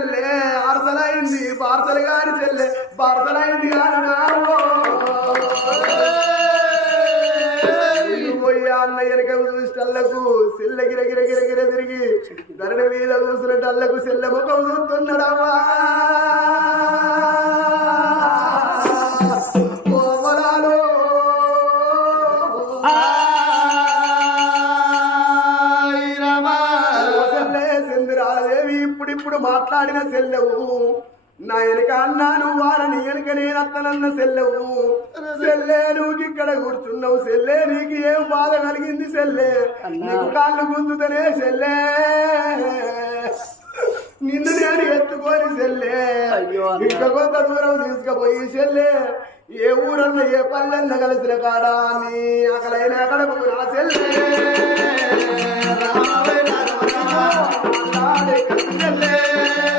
చెల్లె అరసలైంది పార్సలు గారి చెల్లె పార్సలైంది కాదు పోయి అన్న ఎనక చూసినళ్లకు సెల్ల గిర గిర గిర గిర తిరిగి ధరణ మీద చూసినట్టళ్లకు సెల్ల ముఖం చూస్తున్నాడమ్మా ఇప్పుడు మాట్లాడిన సెల్లవు నా వెనక అన్నాను వారని వెనక నేను అత్తనన్న సెల్లవు సెల్లే నువ్వు ఇక్కడ కూర్చున్నావు సెల్లే నీకు ఏం బాధ కలిగింది సెల్లే నీకు కాళ్ళు గుంజుతనే సెల్లే నిన్ను నేను ఎత్తుకొని సెల్లే ఇంకా కొంత దూరం తీసుకుపోయి సెల్లే ఏ ఊరన్న ఏ పల్లెన్న కలిసిన కాడా నీ అక్కడైనా అక్కడ నా సెల్లే